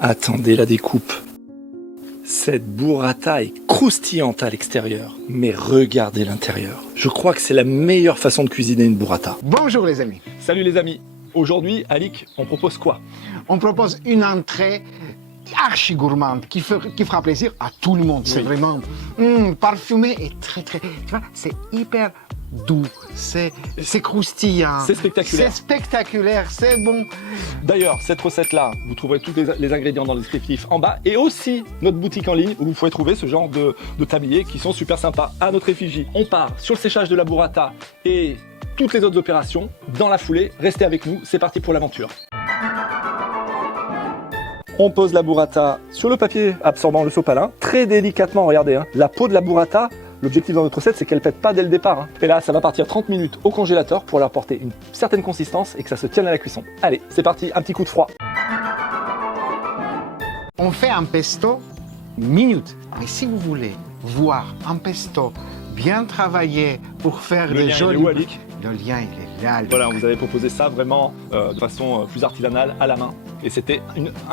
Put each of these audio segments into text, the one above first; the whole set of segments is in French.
Attendez la découpe. Cette burrata est croustillante à l'extérieur, mais regardez l'intérieur. Je crois que c'est la meilleure façon de cuisiner une burrata. Bonjour les amis. Salut les amis. Aujourd'hui, Alik, on propose quoi? On propose une entrée archi gourmande qui fera plaisir à tout le monde. C'est vraiment parfumé et très, tu vois, c'est hyper doux, c'est croustillant. C'est spectaculaire. C'est spectaculaire, c'est bon. D'ailleurs, cette recette-là, vous trouverez tous les ingrédients dans le descriptif en bas et aussi notre boutique en ligne où vous pouvez trouver ce genre de tabliers qui sont super sympas à notre effigie. On part sur le séchage de la burrata et toutes les autres opérations dans la foulée. Restez avec nous, c'est parti pour l'aventure. On pose la burrata sur le papier absorbant le sopalin, très délicatement, regardez, hein. La peau de la burrata, l'objectif dans notre recette, c'est qu'elle ne pète pas dès le départ. Hein. Et là, ça va partir 30 minutes au congélateur pour leur apporter une certaine consistance et que ça se tienne à la cuisson. Allez, c'est parti, un petit coup de froid. On fait un pesto minute. Mais si vous voulez voir un pesto bien travaillé pour faire des jolis... Le lien, il est là. Voilà, on vous avait proposé ça vraiment de façon plus artisanale, à la main. Et c'était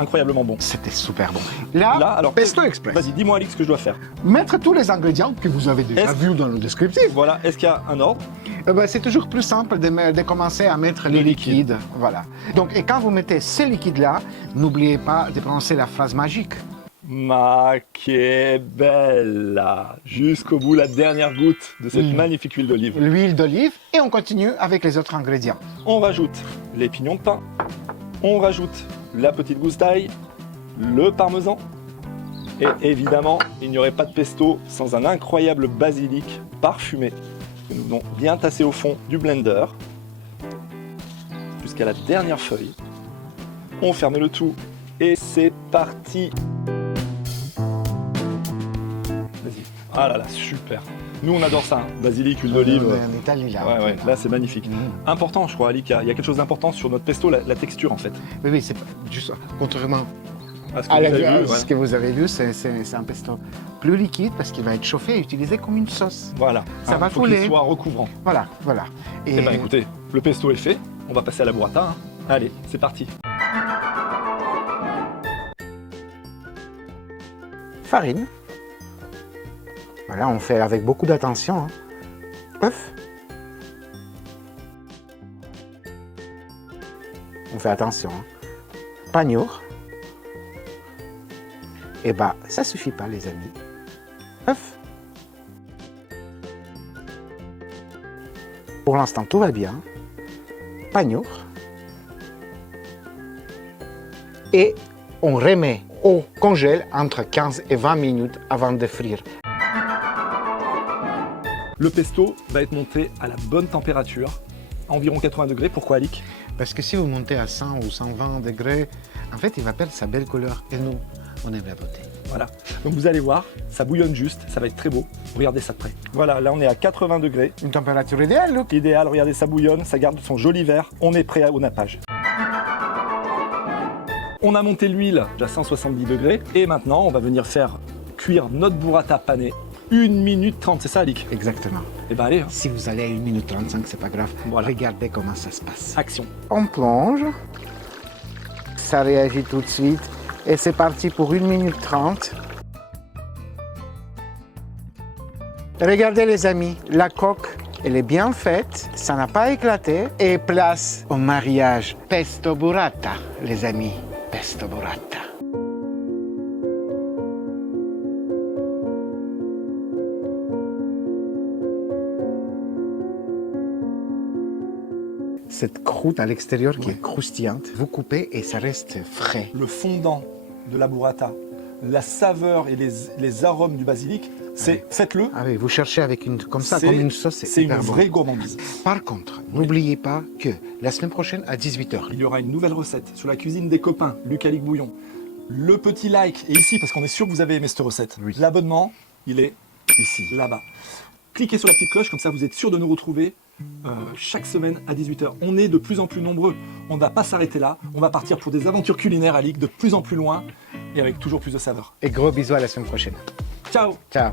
incroyablement bon. C'était super bon. Là alors, Pesto Express. Vas-y, dis-moi Alix ce que je dois faire. Mettre tous les ingrédients que vous avez déjà vus dans le descriptif. Voilà, est-ce qu'il y a un ordre? C'est toujours plus simple de commencer à mettre les liquides. Voilà. Donc, et quand vous mettez ces liquides-là, n'oubliez pas de prononcer la phrase magique. Ma che bella! Jusqu'au bout, la dernière goutte de cette magnifique huile d'olive. L'huile d'olive, et on continue avec les autres ingrédients. On rajoute les pignons de pain, on rajoute la petite gousse d'ail, le parmesan, et évidemment, il n'y aurait pas de pesto sans un incroyable basilic parfumé que nous venons bien tasser au fond du blender jusqu'à la dernière feuille. On ferme le tout et c'est parti! Ah là là, super. Nous, on adore ça, hein. Basilic, huile d'olive. En Italie, là. Ouais, là, c'est magnifique. Important, je crois, Alik, il y a quelque chose d'important sur notre pesto, la texture, en fait. Oui, c'est juste, contrairement à ce que vous avez vu, c'est un pesto plus liquide parce qu'il va être chauffé et utilisé comme une sauce. Voilà. Ça va faut couler. qu'il soit recouvrant. Voilà. Et ben écoutez, le pesto est fait, on va passer à la burrata. Hein. Allez, c'est parti. Farine. Voilà, on fait avec beaucoup d'attention. Hein. Œuf. On fait attention. Hein. Panure. Et ça suffit pas, les amis. Œuf. Pour l'instant, tout va bien. Panure. Et on remet au congèle entre 15 et 20 minutes avant de frire. Le pesto va être monté à la bonne température, à environ 80 degrés. Pourquoi, Alik? Parce que si vous montez à 100 ou 120 degrés, en fait, il va perdre sa belle couleur. Et nous, on aime la beauté. Voilà. Donc vous allez voir, ça bouillonne juste, ça va être très beau. Regardez ça de près. Voilà, là on est à 80 degrés. Une température idéale, Luc. Idéal, regardez, ça bouillonne, ça garde son joli vert. On est prêt au nappage. On a monté l'huile à 170 degrés. Et maintenant, on va venir faire cuire notre burrata panée. 1 minute 30, c'est ça, Alik? Exactement. Et allez. Hein. Si vous allez à 1 minute 35, c'est pas grave. Voilà. Regardez comment ça se passe. Action. On plonge. Ça réagit tout de suite. Et c'est parti pour 1 minute 30. Regardez les amis, la coque, elle est bien faite, ça n'a pas éclaté. Et place au mariage. Pesto burrata, les amis. Pesto burrata. Cette croûte à l'extérieur qui est croustillante, vous coupez et ça reste frais. Le fondant de la burrata, la saveur et les arômes du basilic, faites-le. Ah oui, vous cherchez avec comme une sauce, c'est une vraie gourmandise. Par contre, n'oubliez pas que la semaine prochaine à 18 h, il y aura une nouvelle recette sur la cuisine des copains, Luc Alik Bouillon. Le petit like est ici parce qu'on est sûr que vous avez aimé cette recette. Oui. L'abonnement, il est ici, là-bas. Cliquez sur la petite cloche, comme ça vous êtes sûr de nous retrouver chaque semaine à 18 h. On est de plus en plus nombreux. On ne va pas s'arrêter là. On va partir pour des aventures culinaires, Alik, de plus en plus loin et avec toujours plus de saveurs. Et gros bisous à la semaine prochaine. Ciao! Ciao!